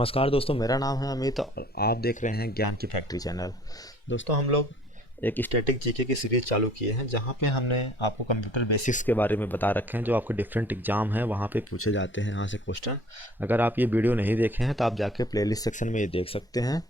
नमस्कार दोस्तों, मेरा नाम है अमित और आप देख रहे हैं ज्ञान की फैक्ट्री चैनल। दोस्तों, हम लोग एक स्टैटिक जीके की सीरीज चालू किए हैं जहां पे हमने आपको कंप्यूटर बेसिक्स के बारे में बता रखे हैं, जो आपके डिफरेंट एग्जाम हैं वहां पे पूछे जाते हैं यहाँ से क्वेश्चन। अगर आप ये वीडियो नहीं देखे हैं तो आप जाके प्लेलिस्ट सेक्शन में ये देख सकते हैं।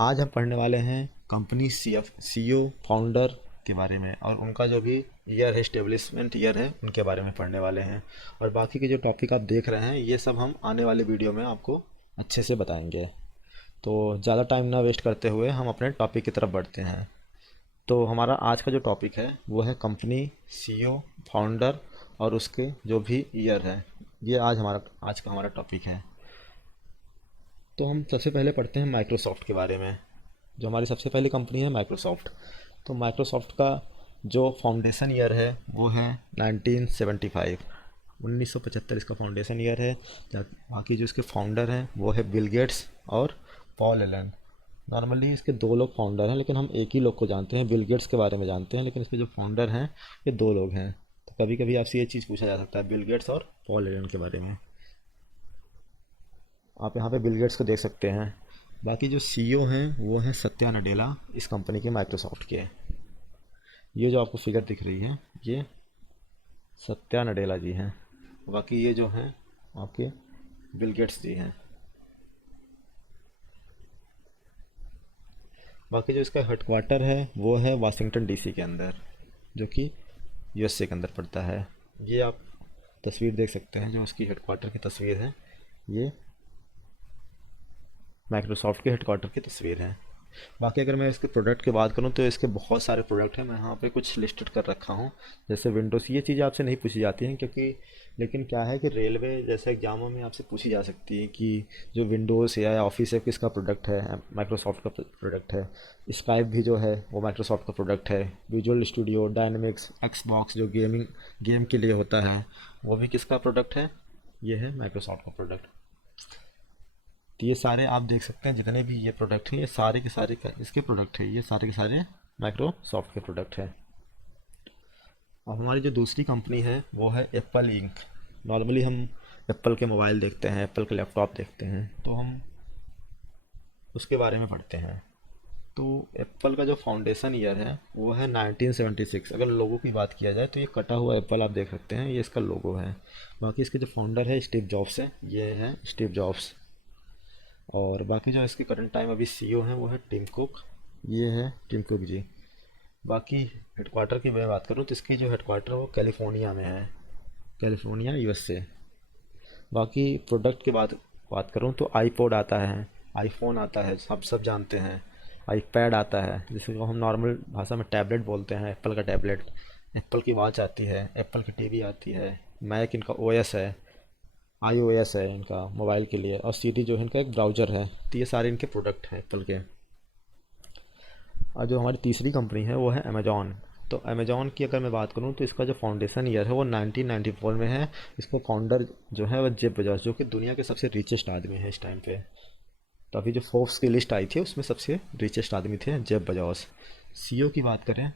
आज हम पढ़ने वाले हैं कंपनी सीईओ फाउंडर के बारे में, और उनका जो भी ईयर है, एस्टेब्लिशमेंट ईयर है, उनके बारे में पढ़ने वाले हैं। और बाकी के जो टॉपिक आप देख रहे हैं ये सब हम आने वाले वीडियो में आपको अच्छे से बताएंगे। तो ज़्यादा टाइम ना वेस्ट करते हुए हम अपने टॉपिक की तरफ बढ़ते हैं। तो हमारा आज का जो टॉपिक है वो है कंपनी सीईओ फाउंडर और उसके जो भी ईयर है। ये आज का हमारा टॉपिक है। तो हम सबसे पहले पढ़ते हैं माइक्रोसॉफ्ट के बारे में। जो हमारी सबसे पहली कंपनी है माइक्रोसॉफ्ट। तो माइक्रोसॉफ्ट का जो फाउंडेशन ईयर है वो है 1975, 1975 इसका फाउंडेशन ईयर है। बाकी जो इसके फाउंडर हैं वो है बिल गेट्स और पॉल एलन। नॉर्मली इसके दो लोग फाउंडर हैं, लेकिन हम एक ही लोग को जानते हैं, बिल गेट्स के बारे में जानते हैं, लेकिन इसके जो फाउंडर हैं ये दो लोग हैं। तो कभी कभी आपसे ये चीज़ पूछा जा सकता है बिल गेट्स और पॉल एलन के बारे में। आप यहाँ पे बिल गेट्स को देख सकते हैं। बाकी जो सीईओ हैं वो हैं सत्या नडेला, इस कंपनी के माइक्रोसॉफ्ट के। ये जो आपको फिगर दिख रही है ये सत्या नडेला जी हैं। बाकी ये जो हैं आपके बिल गेट्स जी हैं। बाकी जो इसका हेडक्वार्टर है वो है वाशिंगटन डीसी के अंदर, जो कि यूएसए के अंदर पड़ता है। ये आप तस्वीर देख सकते हैं, जो उसकी हेडक्वार्टर की तस्वीर है। ये माइक्रोसॉफ्ट के हेडक्वार्टर की तस्वीर है। बाकी अगर मैं इसके प्रोडक्ट की बात करूं तो इसके बहुत सारे प्रोडक्ट हैं, मैं यहाँ पे कुछ लिस्टेड कर रखा हूँ। जैसे विंडोज़, ये चीज़ें आपसे नहीं पूछी जाती हैं क्योंकि, लेकिन क्या है कि रेलवे जैसे एग्जामों में आपसे पूछी जा सकती है कि जो विंडोज़ या ऑफिस है किसका प्रोडक्ट है। माइक्रोसॉफ्ट का प्रोडक्ट है। स्काइप भी जो है वो माइक्रोसॉफ्ट का प्रोडक्ट है। विजुअल स्टूडियो, डायनेमिक्स, एक्सबॉक्स जो गेम के लिए होता है वो भी किसका प्रोडक्ट है, ये है माइक्रोसॉफ्ट का प्रोडक्ट। तो ये सारे आप देख सकते हैं, जितने भी ये प्रोडक्ट हैं ये सारे के सारे इसके प्रोडक्ट है। ये सारे के सारे माइक्रोसॉफ्ट के प्रोडक्ट है। और हमारी जो दूसरी कंपनी है वो है एप्पल इंक। नॉर्मली हम एप्पल के मोबाइल देखते हैं, एप्पल के लैपटॉप देखते हैं, तो हम उसके बारे में पढ़ते हैं। तो एप्पल का जो फाउंडेशन ईयर है वो है 1976। अगर लोगो की बात किया जाए तो ये कटा हुआ एप्पल आप देख सकते हैं, ये इसका लोगो है। बाकी इसके जो फाउंडर है स्टीव जॉब्स है, ये है स्टीव जॉब्स। और बाकी जो इसके करंट टाइम अभी सीईओ हैं वो है टिम कुक, ये है टिम कुक जी। बाकी हेडक्वार्टर की मैं बात करूँ तो इसकी जो हेडक्वार्टर है वो कैलिफोर्निया में है, कैलिफोर्निया यूएसए। बाकी प्रोडक्ट की बात करूँ तो आईपॉड आता है, आईफोन आता है, सब जानते हैं। आईपैड आता है, जिसे को हम नॉर्मल भाषा में टैबलेट बोलते हैं, एप्पल का टैबलेट। एप्पल की वॉच आती है, एप्पल की टीवी आती है। मैक इनका ओएस है, iOS है इनका मोबाइल के लिए, और CD जो है इनका एक ब्राउज़र है। तो ये सारे इनके प्रोडक्ट हैं एप्पल के। और जो हमारी तीसरी कंपनी है वो है अमेजॉन। तो अमेजॉन की अगर मैं बात करूँ तो इसका जो फाउंडेशन ईयर है वो 1994 में है। इसको फाउंडर जो है वो जेफ बेजोस, जो कि दुनिया के सबसे रिचेस्ट आदमी है इस टाइम पे। तो अभी जो फोर्ब्स की लिस्ट आई थी उसमें सबसे रिचेस्ट आदमी थे जेफ बेजोस। सीईओ की बात करें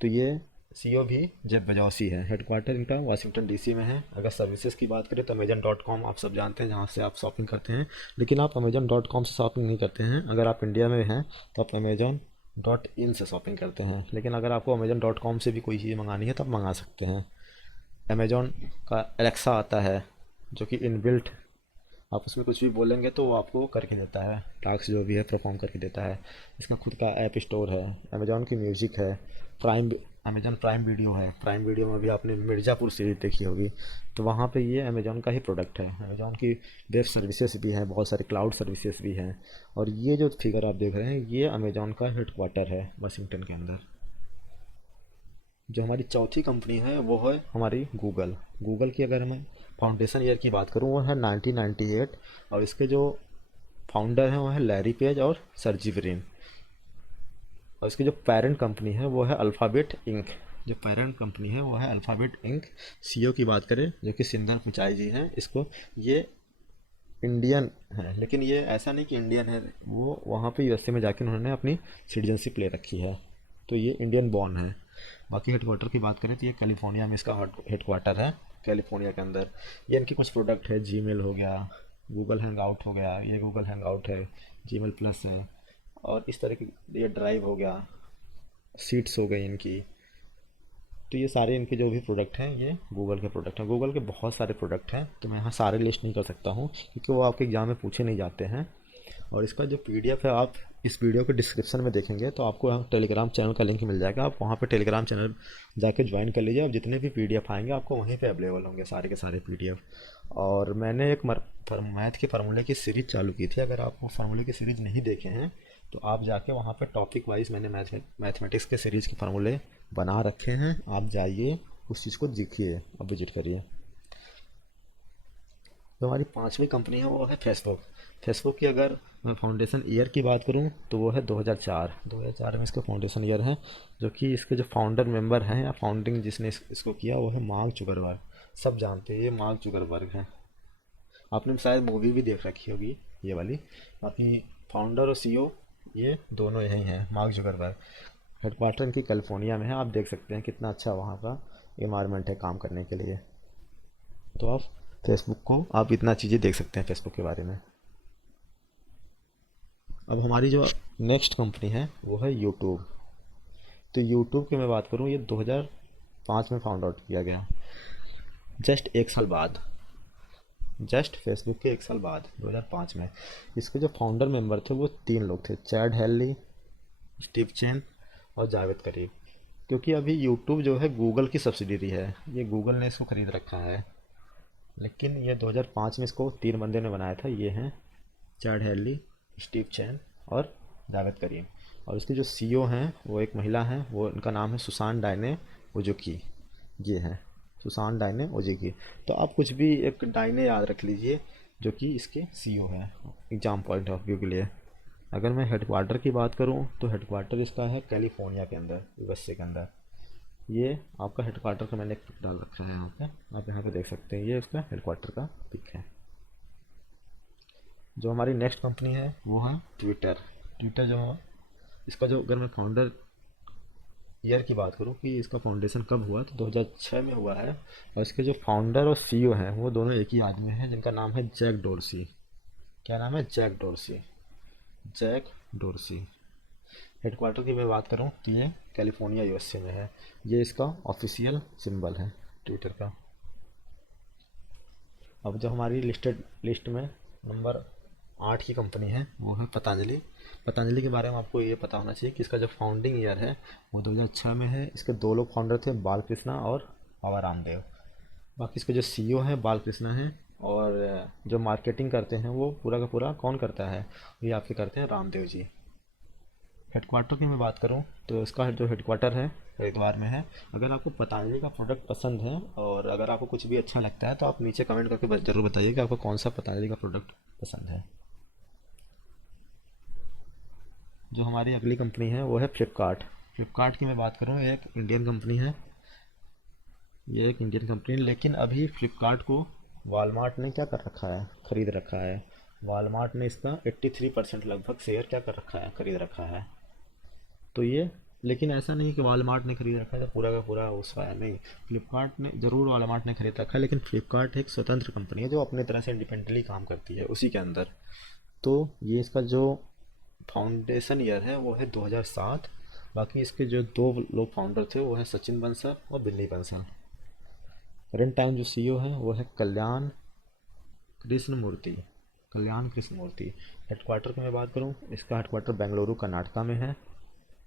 तो ये सीईओ भी जेफ बेजोस ही है। हेडक्वार्टर इनका वाशिंगटन डीसी में है। अगर सर्विसेज की बात करें तो अमेजन.com आप सब जानते हैं, जहाँ से आप शॉपिंग करते हैं। लेकिन आप अमेजन.com से शॉपिंग नहीं करते हैं। अगर आप इंडिया में हैं तो आप अमेजन.इन से शॉपिंग करते हैं। लेकिन अगर आपको अमेजन.com से भी कोई चीज़ मंगानी है तो आप मंगा सकते हैं। अमेजॉन का एलेक्सा आता है, जो कि इनबिल्ट, आप उसमें कुछ भी बोलेंगे तो वो आपको करके देता है, टास्क जो भी है परफॉर्म करके देता है। इसका खुद का ऐप स्टोर है। अमेजॉन की म्यूज़िक है। प्राइम अमेजॉन प्राइम वीडियो है। प्राइम वीडियो में भी आपने मिर्ज़ापुर सीरीज देखी होगी, तो वहाँ पे ये अमेजॉन का ही प्रोडक्ट है। अमेजॉन की वेब सर्विसेज भी हैं, बहुत सारे क्लाउड सर्विसेज भी हैं। और ये जो फिगर आप देख रहे हैं ये अमेजॉन का हेडक्वार्टर है वाशिंगटन के अंदर। जो हमारी चौथी कंपनी है वो है हमारी गूगल। गूगल की अगर मैं फाउंडेशन ईयर की बात करूँ वो है 1998। और इसके जो फाउंडर हैं वो है लैरी पेज और सर्जी ब्रिन। और इसकी जो पेरेंट कंपनी है वो है अल्फ़ाबेट इंक। जो पेरेंट कंपनी है वो है अल्फ़ाबेट इंक। सीईओ की बात करें जो कि सिंदर पिचाई जी हैं, इसको ये इंडियन है, लेकिन ये ऐसा नहीं कि इंडियन है, वो वहाँ पे यूएसए में जाके उन्होंने अपनी सिटीजनशिप ले रखी है, तो ये इंडियन बॉर्न है। बाकी हेडक्वार्टर की बात करें तो ये कैलिफोर्निया में इसका हेडक्वार्टर है, कैलिफोर्निया के अंदर। ये इनकी कुछ प्रोडक्ट है, जीमेल हो गया, गूगल हैंग आउट हो गया, ये गूगल हैंग आउट है, जीमेल प्लस है, और इस तरह की, ये ड्राइव हो गया, सीट्स हो गई इनकी। तो ये सारे इनके जो भी प्रोडक्ट हैं ये गूगल के प्रोडक्ट हैं। गूगल के बहुत सारे प्रोडक्ट हैं, तो मैं यहाँ सारे लिस्ट नहीं कर सकता हूँ क्योंकि वो आपके एग्ज़ाम में पूछे नहीं जाते हैं। और इसका जो पीडीएफ है, आप इस वीडियो के डिस्क्रिप्शन में देखेंगे तो आपको यहाँ टेलीग्राम चैनल का लिंक मिल जाएगा, आप वहाँ पे टेलीग्राम चैनल जाके ज्वाइन कर लीजिए। अब जितने भी पीडीएफ आएंगे आपको वहीं पे अवेलेबल होंगे सारे के सारे पीडीएफ। और मैंने एक मैथ के फार्मूले की सीरीज़ चालू की थी, अगर आप वो फार्मूले की सीरीज़ नहीं देखे हैं तो आप जाके वहाँ पे टॉपिक वाइज मैंने मैथमेटिक्स के सीरीज़ के फार्मूले बना रखे हैं, आप जाइए उस चीज़ को देखिए, अब विजिट करिए। जो हमारी पांचवी कंपनी है वो है फेसबुक। फेसबुक की अगर मैं फाउंडेशन ईयर की बात करूं तो वो है 2004। 2004 में इसका फाउंडेशन ईयर है, जो कि इसके जो फाउंडर मेंबर हैं या फाउंडिंग जिसने इसको किया वो है मार्क जुकरबर्ग। सब जानते हैं ये मार्क जुकरबर्ग हैं, आपने शायद मूवी भी देख रखी होगी ये वाली। बाकी फाउंडर और सीईओ ये दोनों यही हैं, मार्क जुकरबर्ग। हेडक्वार्टर इनकी कैलिफोर्निया में है, आप देख सकते हैं कितना अच्छा वहाँ का इन्वायरमेंट है काम करने के लिए। तो आप फेसबुक को आप इतना चीज़ें देख सकते हैं फेसबुक के बारे में। अब हमारी जो नेक्स्ट कंपनी है वो है यूट्यूब। तो यूट्यूब की मैं बात करूँ, ये 2005 में फाउंड आउट किया गया, जस्ट एक साल बाद, जस्ट फेसबुक के एक साल बाद 2005 में। इसके जो फाउंडर मेंबर थे वो तीन लोग थे, चैड हेनली, स्टीव चेन और जावेद करीम। क्योंकि अभी यूट्यूब जो है गूगल की सब्सिडरी है, ये गूगल ने इसको खरीद रखा है, लेकिन ये 2005 में इसको तीन बंदे ने बनाया था, ये हैं चैड हेनली, स्टीव चैन और जावेद करीम। और इसके जो सीईओ हैं वो एक महिला हैं, वो उनका नाम है सुसान डायने ओजुकी, ये हैं सुसान डायने ओजुकी। तो आप कुछ भी एक डायने याद रख लीजिए जो कि इसके सीईओ हैं एग्जाम पॉइंट ऑफ व्यू के लिए। अगर मैं हेडक्वार्टर की बात करूं तो हेडक्वार्टर इसका है कैलिफोर्निया के अंदर, यूएसए के अंदर। ये आपका हेडक्वार्टर का मैंने एक पिक डाल रखा है यहाँ पे, आप यहाँ पे देख सकते हैं, ये उसका हेडक्वार्टर का पिक है। जो हमारी नेक्स्ट कंपनी है वो है ट्विटर। ट्विटर जो है इसका जो, अगर मैं फाउंडर ईयर की बात करूँ कि इसका फाउंडेशन कब हुआ, तो 2006 में हुआ है। और इसके जो फाउंडर और सीईओ हैं वो दोनों एक ही आदमी हैं, जिनका नाम है जैक डोर्सी। क्या नाम है? Jack Dorsey, Jack Dorsey. Headquarter की मैं बात करूँ तो ये कैलिफोर्निया यूएसए में है, ये इसका ऑफिशियल सिंबल है ट्विटर का। अब जो हमारी लिस्ट में नंबर 8 की कंपनी है वो है पतंजलि। पतंजलि के बारे में आपको ये पता होना चाहिए कि इसका जो फाउंडिंग ईयर है वो 2006 में है। इसके दो लोग फाउंडर थे, बालकृष्णा और बाबा रामदेव। बाकी इसके जो सीईओ हैं बालकृष्णा हैं, और जो मार्केटिंग करते हैं वो पूरा का पूरा कौन करता है, ये आपके करते हैं रामदेव जी। हेडक्वार्टर की मैं बात करूं तो इसका जो हेडक्वार्टर है हरिद्वार में है। अगर आपको पतंजलि का प्रोडक्ट पसंद है और अगर आपको कुछ भी अच्छा लगता है तो आप नीचे कमेंट करके बस ज़रूर बताइए कि आपको कौन सा पतंजलि का प्रोडक्ट पसंद है। जो हमारी अगली कंपनी है वो है फ्लिपकार्ट। फ्लिपकार्ट की मैं बात करूँ, ये एक इंडियन कंपनी है, ये एक इंडियन कंपनी, लेकिन अभी फ्लिपकार्ट को वॉलमार्ट ने क्या कर रखा है, खरीद रखा है। वॉलमार्ट ने इसका 83% लगभग शेयर क्या कर रखा है, खरीद रखा है। तो ये, लेकिन ऐसा नहीं कि वॉलमार्ट ने खरीद रखा है तो पूरा का पूरा उसका है, नहीं। फ्लिपकार्ट ने ज़रूर, वॉलमार्ट ने खरीद रखा है, लेकिन फ्लिपकार्ट एक स्वतंत्र कंपनी है जो अपने तरह से इंडिपेंडेंटली काम करती है उसी के अंदर। तो ये इसका जो फाउंडेशन ईयर है वो है 2007। बाकी इसके जो दो लोग फाउंडर थे वो है सचिन बंसल और बिन्नी बंसल। करंट टाइम जो सीईओ है वो है कल्याण कृष्णमूर्ति, कल्याण कृष्णमूर्ति। हेडक्वार्टर की मैं बात करूँ, इसका हेडक्वार्टर बेंगलुरु कर्नाटका में है,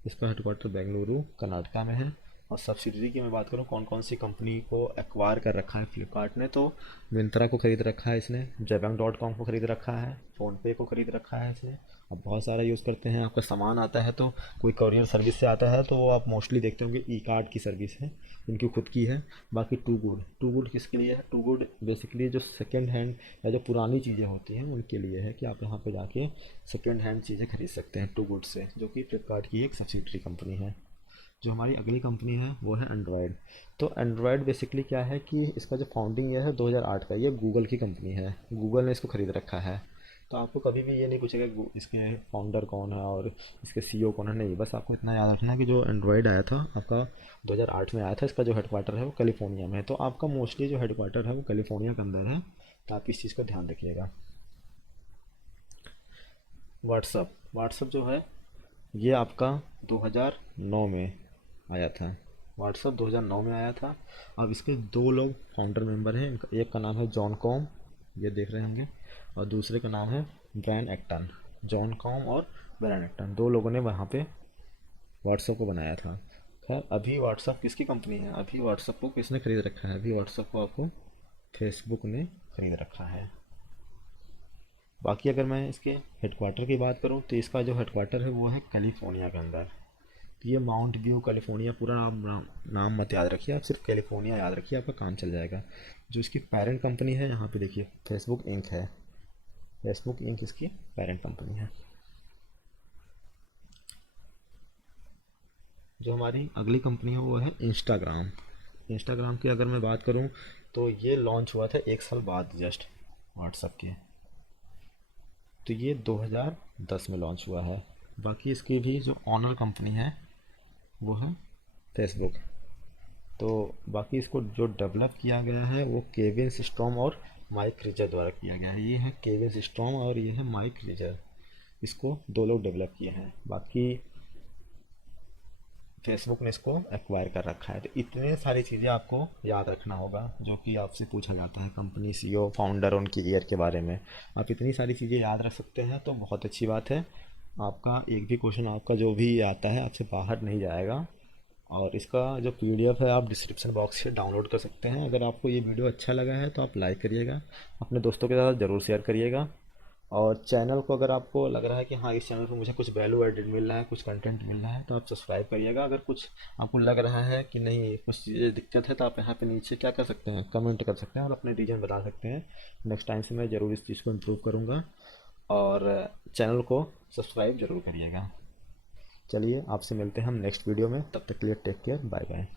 इसका हेडक्वार्टर बेंगलुरु कर्नाटका में है। और सब्सिडरी की मैं बात करूँ कौन कौन सी कंपनी को एक्वायर कर रखा है फ्लिपकार्ट ने, तो मिंत्रा को खरीद रखा है इसने, जबंग.com को खरीद रखा है, फ़ोनपे को खरीद रखा है इसने। अब बहुत सारा यूज़ करते हैं, आपका सामान आता है तो कोई कोरियर सर्विस से आता है तो वो आप मोस्टली देखते होंगे ई कार्ड की सर्विस है, इनकी खुद की है। बाकी टू गुड, टू गुड किसके लिए है? टू गुड बेसिकली जो सेकेंड हैंड या जो पुरानी चीज़ें होती हैं उनके लिए है कि आप यहाँ पे जाके सेकेंड हैंड चीज़ें खरीद सकते हैं टू गुड से, जो कि फ्लिपकार्ट की एक सब्सिडरी कंपनी है। जो हमारी अगली कंपनी है वो है एंड्रॉयड। तो एंड्रॉयड बेसिकली क्या है कि इसका जो फाउंडिंग ईयर है 2008 का, ये गूगल की कंपनी है, गूगल ने इसको खरीद रखा है। तो आपको कभी भी ये नहीं पूछेगा इसके फाउंडर कौन है और इसके सीईओ कौन है, नहीं, बस आपको इतना याद रखना है कि जो एंड्रॉयड आया था आपका 2008 में आया था, इसका जो हेडक्वार्टर है वो कैलिफोर्निया में है। तो आपका मोस्टली जो हेडक्वार्टर है वो कैलिफोर्निया के अंदर है, तो आप इस चीज़ का ध्यान रखिएगा। व्हाट्सअप व्हाट्सअप जो है ये आपका 2009 में आया था। व्हाट्सअप 2009 में आया था। अब इसके दो लोग फाउंडर मेंबर हैं। एक का नाम है जॉन कॉम, ये देख रहे होंगे, और दूसरे का नाम है ब्रायन एक्टन। जॉन कॉम और ब्रायन एक्टन, दो लोगों ने वहाँ पे व्हाट्सएप को बनाया था। खैर अभी व्हाट्सएप किसकी कंपनी है, अभी व्हाट्सएप को किसने खरीद रखा है, अभी व्हाट्सएप को आपको फेसबुक ने खरीद रखा है। बाकी अगर मैं इसके हेडक्वार्टर की बात करूँ तो इसका जो हेडक्वार्टर है वो है कैलिफोर्निया के अंदर। तो ये माउंट व्यू कैलिफोर्निया, पूरा नाम मत याद रखिए, आप सिर्फ कैलिफोर्निया याद रखिए, आपका काम चल जाएगा। जो इसकी पेरेंट कंपनी है यहाँ पे देखिए फेसबुक इंक है। फेसबुक इंक इसकी पेरेंट कंपनी है। जो हमारी अगली कंपनी है वो है इंस्टाग्राम। इंस्टाग्राम की अगर मैं बात करूँ तो ये लॉन्च हुआ था 1 साल बाद जस्ट व्हाट्सएप के। तो ये 2010 में लॉन्च हुआ है। बाकी इसकी भी जो ऑनर कंपनी है वो है फेसबुक। तो बाकी इसको जो डेवलप किया गया है वो केविन सिस्टॉम और माइक रिचर द्वारा किया गया है। ये है केविन सिस्टॉम और ये है माइक रिचर, इसको दो लोग डेवलप किए हैं। बाकी फेसबुक ने इसको एक्वायर कर रखा है। तो इतने सारी चीज़ें आपको याद रखना होगा जो कि आपसे पूछा जाता है कंपनी सीईओ फाउंडर उनकी ईयर के बारे में। आप इतनी सारी चीज़ें याद रख सकते हैं तो बहुत अच्छी बात है। आपका एक भी क्वेश्चन आपका जो भी आता है आपसे बाहर नहीं जाएगा। और इसका जो पीडीएफ है आप डिस्क्रिप्शन बॉक्स से डाउनलोड कर सकते हैं। अगर आपको ये वीडियो अच्छा लगा है तो आप लाइक करिएगा, अपने दोस्तों के साथ ज़रूर शेयर करिएगा। और चैनल को अगर आपको लग रहा है कि हाँ इस चैनल पर मुझे कुछ वैल्यू एडेड मिल रहा है, कुछ कंटेंट मिल रहा है, तो आप सब्सक्राइब करिएगा। अगर कुछ आपको लग रहा है कि नहीं कुछ चीज़ें दिक्कत है तो आप यहाँ पे नीचे क्या कर सकते हैं, कमेंट कर सकते हैं और अपने रीजन बता सकते हैं। नेक्स्ट टाइम से मैं ज़रूर इस चीज़ को इम्प्रूव करूँगा। और चैनल को सब्सक्राइब जरूर करिएगा। चलिए आपसे मिलते हैं हम नेक्स्ट वीडियो में, तब तक के लिए टेक केयर, बाय बाय।